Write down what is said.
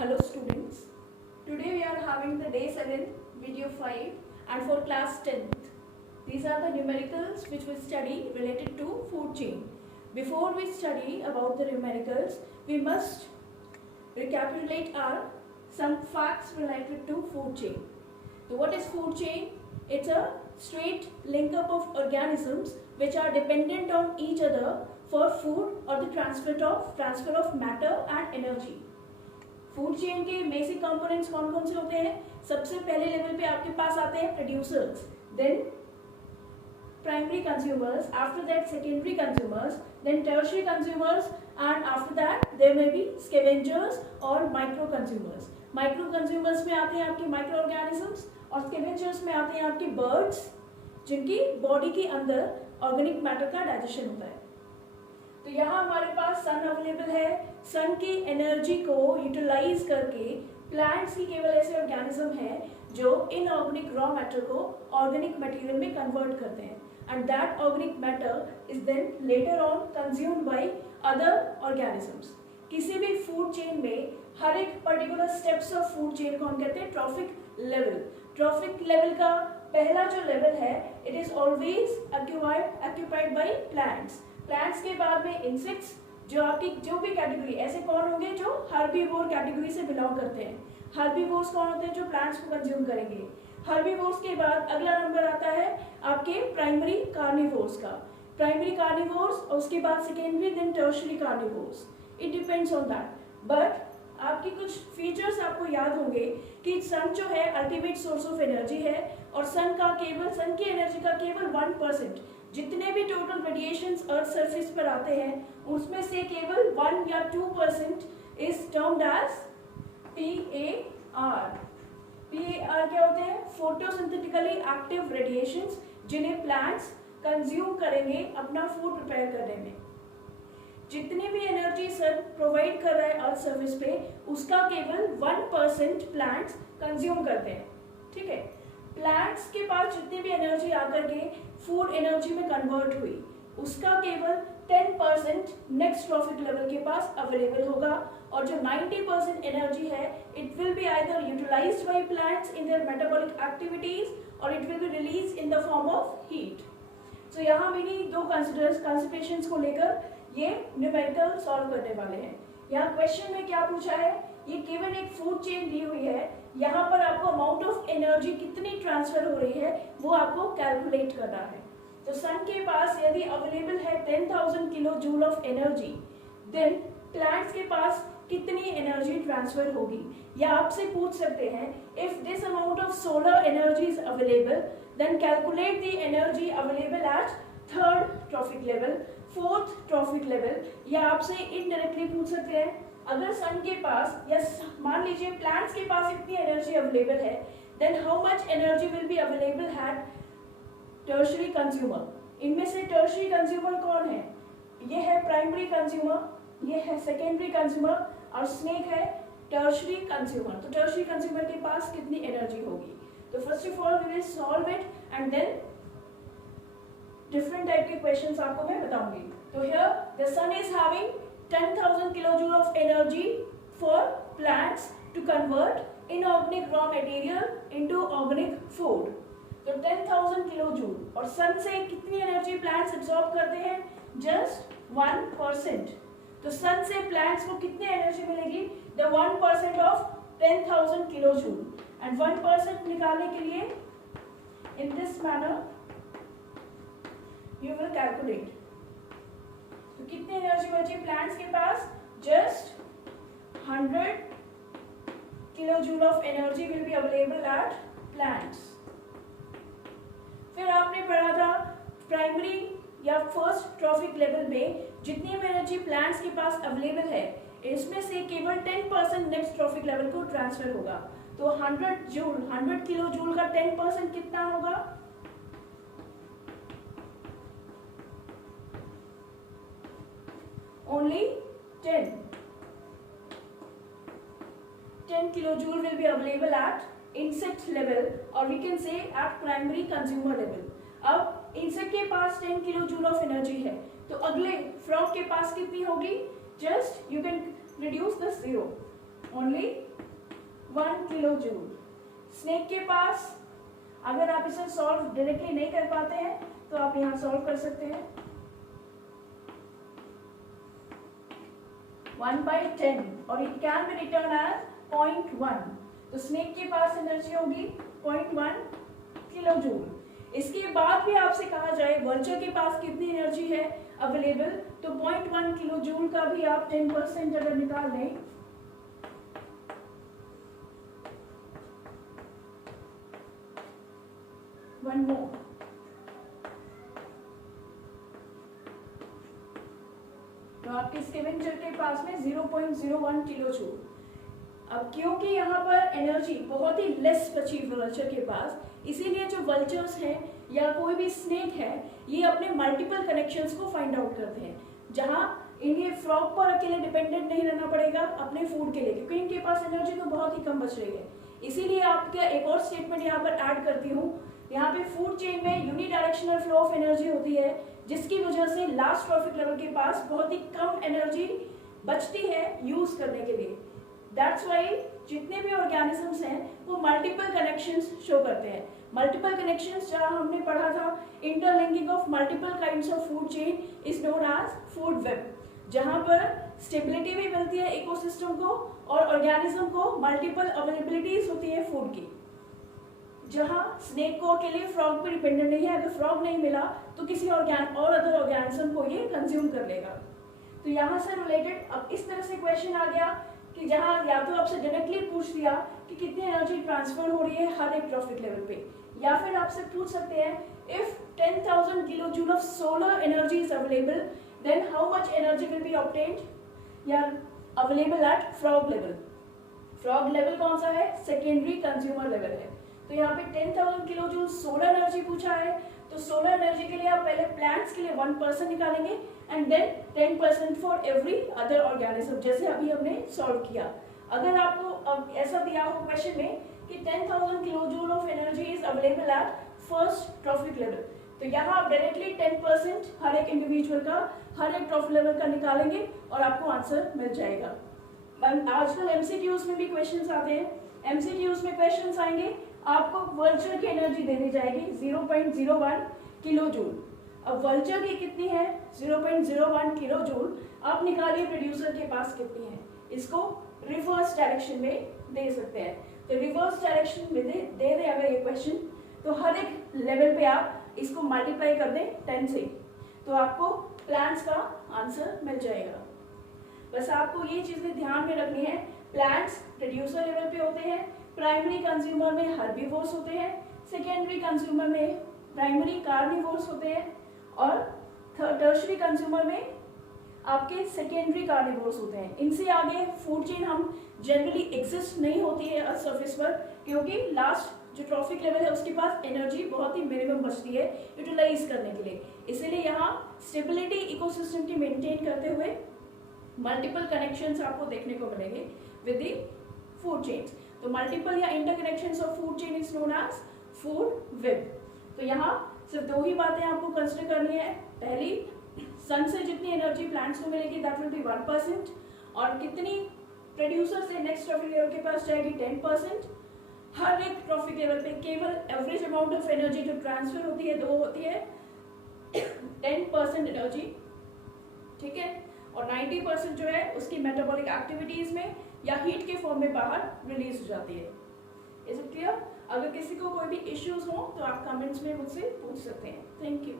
Hello students, today we are having the day 7 video 5 and for class 10th. These are the numericals which we study related to food chain. Before we study about the numericals, we must recapitulate some facts related to food chain. So what is food chain? It's a straight link up of organisms which are dependent on each other for food or the transfer of matter and energy. Food chain के basic components कौन कौन से होते हैं? सबसे पहले level पे आपके पास आते हैं producers, then primary consumers, after that secondary consumers, then tertiary consumers and after that there may be scavengers और माइक्रो कंज्यूमर्स. माइक्रो कंज्यूमर्स में आते हैं आपके माइक्रो ऑर्गेनिजम्स और स्कैवेंजर्स में आते हैं आपके बर्ड्स जिनकी बॉडी के अंदर ऑर्गेनिक मैटर का डाइजेशन होता है. तो यहाँ हमारे पास सन अवेलेबल है. सन की एनर्जी को यूटिलाइज करके प्लांट्स की केवल ऐसे ऑर्गेनिज्म है जो इनऑर्गेनिक रॉ मैटर को ऑर्गेनिक मटेरियल में कन्वर्ट करते हैं and that organic matter is then later on consumed by other organisms. किसी भी फूड चेन में हर एक particular steps of food chain को हम कहते हैं ट्रॉफिक लेवल. ट्रॉफिक लेवल का पहला जो लेवल है it is always occupied by plants. Plants के बाद में इंसेक्ट्स, जो भी कैटेगरी, ऐसे कौन होंगे जो हर्बीवोर कैटेगरी से बिलोंग करते हैं. हर्बीवोर्स कौन होते हैं? जो प्लांट्स को कंज्यूम करेंगे. हर्बीवोर्स के बाद अगला नंबर आता है आपके प्राइमरी कार्निवोर्स का. प्राइमरी कार्निवोर्स और उसके बाद secondary then tertiary carnivores. It depends on that. But आपकी कुछ फीचर्स आपको याद होंगे कि सन जो है अल्टीमेट सोर्स ऑफ एनर्जी है और सन की एनर्जी का केवल 1%, जितने भी टोटल रेडिएशंस अर्थ सरफेस पर आते हैं उसमें से केवल 1 या 2% is termed as PAR. PAR क्या होते हैं? फोटोसिंथेटिकली एक्टिव रेडिएशंस जिन्हें प्लांट्स कंज्यूम करेंगे अपना फूड प्रिपेयर करने में. जितनी भी एनर्जी सन प्रोवाइड कर रहा है अर्थ सरफेस पे उसका केवल 1% प्लांट्स कंज्यूम करते हैं. ठीक है. प्लांट्स के पास जितनी भी एनर्जी आकर के फूड एनर्जी में कन्वर्ट हुई उसका केवल 10% नेक्स्ट ट्रॉफिक लेवल के पास अवेलेबल होगा और जो 90% एनर्जी है it will be either utilised by plants in their metabolic activities और it will be release in the form of heat. So यहाँ मैंने दो कंसिडरेशंस को लेकर ये न्यूमेरिकल सॉल्व करने वाले हैं. यहाँ क्वेश्चन में क्या पूछा है? ये केवल एक फूड चेन दी हुई है. यहाँ पर आपको अमाउंट ऑफ एनर्जी कितनी ट्रांसफर हो रही है वो आपको कैलकुलेट करना है. तो सन के पास यदि अवेलेबल है 10,000 kilo joule of energy, then plants के पास कितनी एनर्जी ट्रांसफर होगी. या आपसे पूछ सकते हैं if this amount of solar energy is available then calculate the energy available at third trophic level, fourth trophic level. या आपसे इनडायरेक्टली पूछ सकते हैं अगर सन के पास या मान लीजिए प्लांट्स के पास इतनी एनर्जी अवेलेबल है then how much energy will be available at tertiary consumer. इनमें से टर्शियरी कंज्यूमर कौन है? ये है प्राइमरी कंज्यूमर, ये है सेकेंडरी कंज्यूमर और स्नेक है टर्शियरी कंज्यूमर. तो टर्शियरी कंज्यूमर के पास कितनी एनर्जी होगी? तो first of all we will solve it and then different type के क्वेश्चंस आपको मैं बताऊंगी. तो here the sun is having 10,000 kilojoule of energy for plants to convert inorganic raw material into organic food. तो 10,000 kilojoule और सन से कितनी energy plants absorb करते हैं? जस्ट 1%. तो सन से प्लांट्स को कितनी एनर्जी मिलेगी? The 1% of 10,000 kilojoule. एंड 1% निकालने के लिए in this manner you will calculate. तो कितनी एनर्जी बची प्लांट्स के पास? Just 100 kilojoule of energy will be available at plants. फिर आपने पढ़ा था प्राइमरी या फर्स्ट ट्रॉफिक लेवल में जितनी भी एनर्जी प्लांट्स के पास अवेलेबल है इसमें से केवल 10% नेक्स्ट ट्रॉफिक लेवल को ट्रांसफर होगा. तो 100 किलो जूल का 10% कितना होगा? Only 10 kilojoule will be available at insect level or we can say at primary consumer level. अब इंसेक्ट के पास 10 किलोजूल ऑफ एनर्जी है तो अगले फ्रॉग के पास कितनी होगी? Just you can reduce the zero. Only 1 kilo joule. Snake के पास अगर आप इसे सॉल्व डायरेक्टली नहीं कर पाते हैं तो आप यहाँ सॉल्व कर सकते हैं। 1/10 और it can be written as 0.1। तो स्नेक के पास एनर्जी होगी 0.1 किलो जूल। इसके बाद भी आपसे कहा जाए वल्चर के पास कितनी एनर्जी है अवेलेबल, तो 0.1 किलो जूल का भी आप 10% अगर निकाल लें, वन मोर, तो आपके स्कैवेंजर के पास में 0.01 किलो जूल। अब क्योंकि यहाँ पर एनर्जी बहुत ही लेस बची वल्चर के पास, इसीलिए जो वल्चर्स हैं या कोई भी स्नेक है ये अपने मल्टीपल कनेक्शंस को फाइंड आउट करते हैं, जहाँ इन्हें फ्रॉग पर अकेले डिपेंडेंट नहीं रहना पड़ेगा अपने फूड के लिए, क्योंकि इनके पास एनर्जी तो बहुत ही कम बच रही है। इसीलिए आपका एक और स्टेटमेंट यहाँ पर ऐड करती हूँ, यहाँ पे फूड चेन में यूनिडायरेक्शनल फ्लो ऑफ एनर्जी होती है, जिसकी वजह से लास्ट ट्रॉफिक लेवल के पास बहुत ही कम एनर्जी बचती है यूज करने के लिए। दैट्स वाई जितने भी ऑर्गेनिजम्स हैं वो मल्टीपल कनेक्शंस शो करते हैं। मल्टीपल कनेक्शंस जहाँ हमने पढ़ा था, interlinking of multiple kinds of food chain is known as food web, जहाँ पर स्टेबिलिटी भी मिलती है इकोसिस्टम को और ऑर्गेनिज्म को मल्टीपल अवेलेबिलिटीज होती है फूड की। जहाँ स्नेक को के लिए फ्रॉग पे डिपेंडेंट नहीं है, अगर फ्रॉग नहीं मिला तो किसी और अदर ऑर्गेनिज्म को ये कंज्यूम कर लेगा। तो यहाँ से रिलेटेड अब इस तरह से क्वेश्चन आ गया कि जहाँ या तो आपसे डायरेक्टली पूछ दिया कि कितनी एनर्जी ट्रांसफर हो रही है हर एक ट्रॉफिक लेवल पे, या फिर आपसे पूछ सकते हैं if 10,000 kilo joule of solar energy is available then how much energy will be obtained या available at frog level. Frog level कौन सा है? सेकेंडरी कंज्यूमर लेवल है। तो यहाँ पे 10,000 किलो जूल सोलर एनर्जी पूछा है, तो सोलर एनर्जी के लिए आप पहले प्लांट्स के लिए 1% निकालेंगे and then 10% for every other organism, जैसे अभी हमने सॉल्व किया। अगर आपको ऐसा दिया हो क्वेश्चन में कि 10,000 kilo joule of energy is available at first trophic level, तो यहाँ आप डायरेक्टली 10% हर एक इंडिविजुअल का हर एक ट्रॉफिक लेवल का निकालेंगे और आपको आंसर मिल जाएगा। आजकल एमसीक्यूज में भी क्वेश्चंस आते हैं, एमसीक्यूज में क्वेश्चंस आएंगे, आपको वल्चर की एनर्जी दे दी जाएगी 0.01 किलो जूल। अब वल्चर की कितनी है? 0.01 किलो जूल। आप निकालिए प्रोड्यूसर के पास कितनी है, इसको रिवर्स डायरेक्शन में दे सकते हैं। तो रिवर्स डायरेक्शन में दे दे अगर ये क्वेश्चन, तो हर एक लेवल पे आप इसको मल्टीप्लाई कर दें 10 से, तो आपको प्लांट्स का आंसर मिल जाएगा। बस आपको ये चीजें ध्यान में रखनी है, प्लांट्स प्रोड्यूसर लेवल पे होते हैं, प्राइमरी कंज्यूमर में हर्बीवोर्स होते हैं, सेकेंडरी कंज्यूमर में प्राइमरी कार्निवोर्स होते हैं और टर्शरी कंज्यूमर में आपके सेकेंडरी कार्निवोर्स होते हैं। इनसे आगे फूड चेन हम जनरली एग्जिस्ट नहीं होती है अर्थ सरफेस पर, क्योंकि लास्ट जो ट्रॉफिक लेवल है उसके पास एनर्जी बहुत ही मिनिमम बचती है यूटिलाइज करने के लिए। इसीलिए यहाँ स्टेबिलिटी इकोसिस्टम की मेंटेन करते हुए मल्टीपल कनेक्शंस आपको देखने को मिलेंगे विद दी फूड चेन्स। तो मल्टीपल या interconnections of food chain is known as food web. तो यहाँ सिर्फ दो ही बातें आपको कंसिडर करनी है। पहली, सन से जितनी एनर्जी प्लांट्स को मिलेगी दैट विल बी 1%, और कितनी प्रोड्यूसर से नेक्स्ट ट्रॉफिक लेवल के पास जाएगी 10%। हर एक ट्रॉफिक लेवल पे केवल एवरेज अमाउंट ऑफ एनर्जी जो ट्रांसफर होती है वो होती है 10% एनर्जी, ठीक है, और 90% जो है उसकी मेटाबॉलिक एक्टिविटीज में या हीट के फॉर्म में बाहर रिलीज हो जाती है। Is it clear? अगर किसी को कोई भी इश्यूज हो तो आप कमेंट्स में मुझसे पूछ सकते हैं। Thank you.